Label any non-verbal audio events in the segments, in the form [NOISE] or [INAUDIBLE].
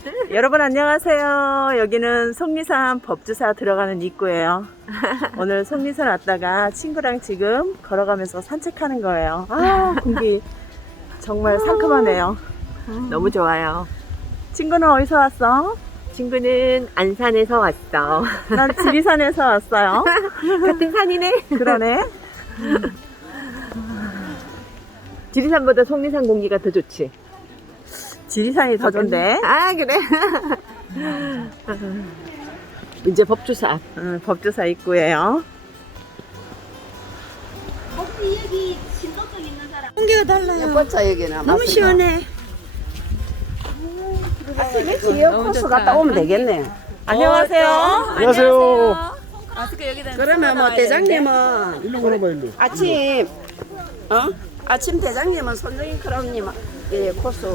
[LAUGHS] 여러분 안녕하세요. 여기는 속리산 법주사 들어가는 입구예요. 오늘 속리산 왔다가 친구랑 지금 걸어가면서 산책하는 거예요. 아, 공기 정말 상큼하네요. 너무 좋아요. 친구는 어디서 왔어? 친구는 안산에서 왔어. 난 지리산에서 왔어요. [LAUGHS] 같은 산이네. 그러네. 지리산보다 속리산 공기가 더 좋지. 지리산이 더 좋은데. 아 그래. 이제 법주사. 응, 법주사 입구예요. 혹시 여기 신도성 있는 사람? 공기가 달라요. 예뻤죠 여기는. 너무 시원해. 지역 코스 갔다 오면 되겠네. 안녕하세요. 안녕하세요. 그러면 뭐 대장님은 일로 걸어봐 일로. 아침 어 아침 대장님은 손정인 크라운님 예 코스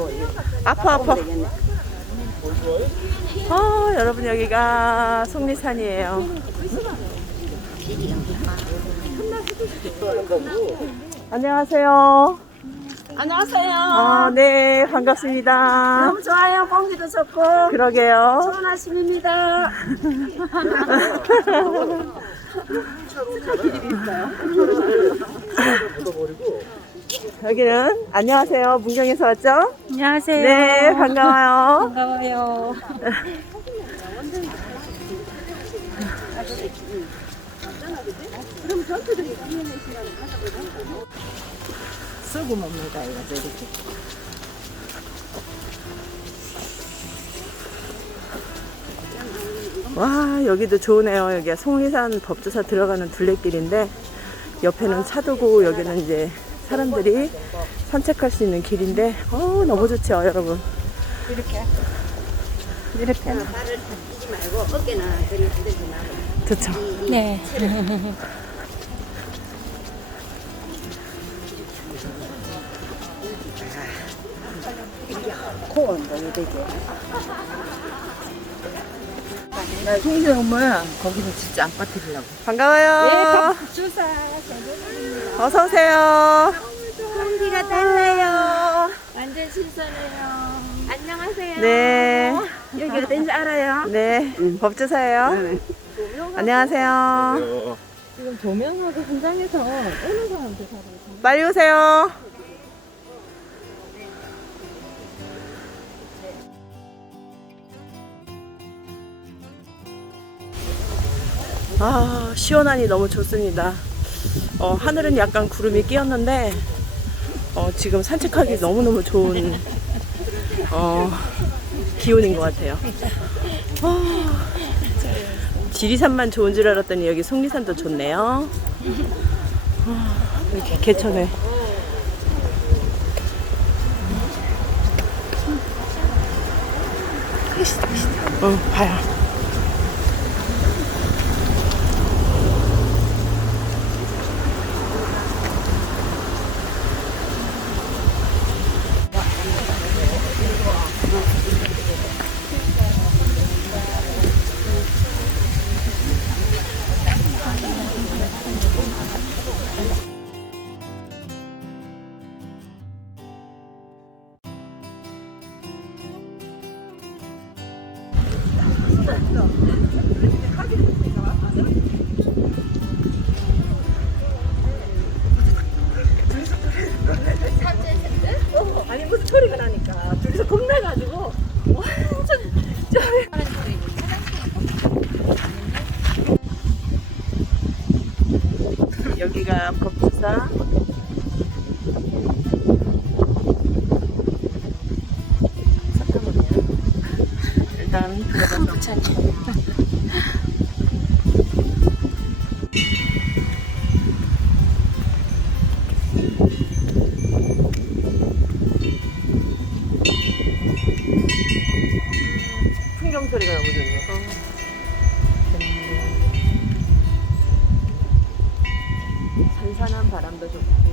아파 아파. 어, 여러분 여기가 속리산이에요. 안녕하세요. 안녕하세요. 아, 네, 반갑습니다. 너무 좋아요. 공기도 좋고 그러게요. 좋은 아침입니다. [LAUGHS] [LAUGHS] 여기는 안녕하세요. 문경에서 왔죠? 안녕하세요. 네, 반가워요. 반가워요. [LAUGHS] 쓰고 뭡니다 이거 저렇게. 와, 여기도 좋으네요. 여기가 속리산 법주사 들어가는 둘레길인데 옆에는 차도고 여기는 이제 사람들이 산책할 수 있는 길인데 어, 너무 좋죠, 여러분. 이렇게 발을 뛰지 말고 어깨나 그냥 이렇게 나. 좋죠. 네. 코 운동이 되게. 나 송이 엄마야. 거기서 진짜 안 빠뜨리려고. 반가워요. 주사. 어서 오세요. 공기가 달라요. 완전 신선해요. 안녕하세요. 네. 여기 어딘지 알아요? 네. 법주사예요. 안녕하세요. 지금 조명하고 현장에서 오는 사람들 다 빨리 오세요. 아, 시원하니 너무 좋습니다. 어, 하늘은 약간 구름이 끼었는데, 어, 지금 산책하기 너무너무 좋은, 어, 기온인 것 같아요. 아, 지리산만 좋은 줄 알았더니 여기 속리산도 좋네요. 이렇게 개천에 어, 봐요. 법주사 잠깐만요 일단 들어가서 풍경 소리가 너무 좋네요. 산산한 바람도 좋고.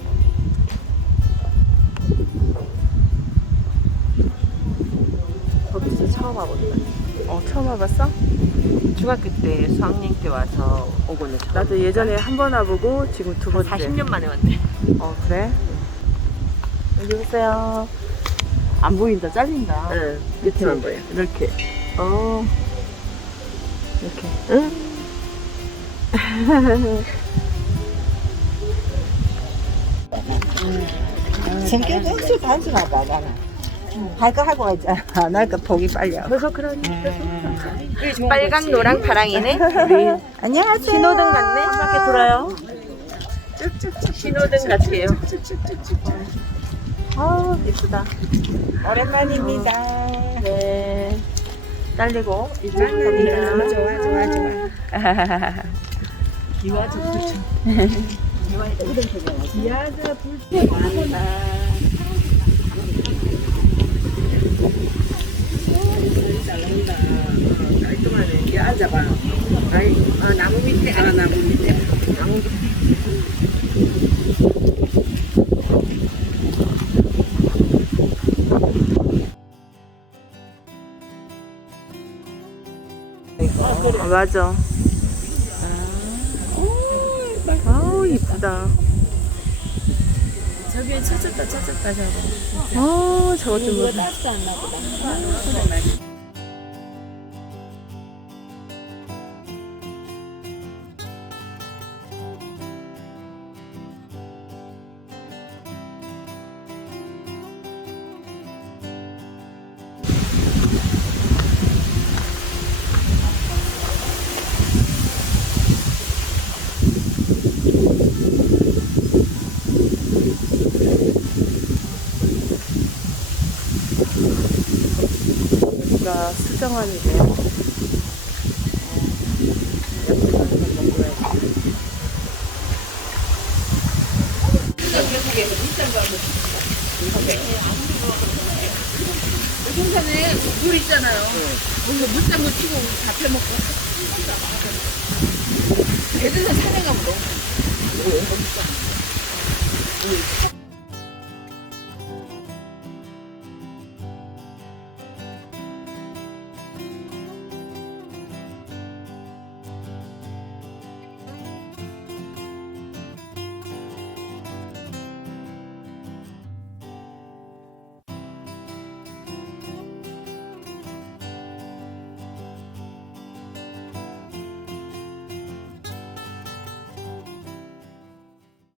법주사 처음 와본다. 어, 처음 와봤어? 중학교 때 수학여행 때 와서 오고는 처음. 나도 예전에 한 번 와보고 지금 두 번째. 40년 만에 왔네. 어, 그래? 여기 오세요. 안 보인다, 잘린다. 응, 밑에만 보여. 이렇게. 어. 이렇게. 응. [LAUGHS] 성격이 없어 단순하다, 나는. 할거 하고 있잖아. 나니까 포기 빨리 하고. 그래서 그러니. 빨강, 노랑, 파랑이네. 안녕하세요. 신호등 같네. 한 바퀴 돌아요. 신호등 같아요. 아, 예쁘다. 오랜만입니다. 네. 딸리고 이쪽 아, 갑니다. 좋아, 좋아, 좋아. 기와 저불 어, 맞아. 아우 이쁘다. 저기 찾았다, 찾았다, 저거. 아 저거 좀 보다. 여기가 수정원이래요. 물 있잖아요. 뭔가 물장구 치고 잡혀 먹고. 애들은 산에 가면 너무.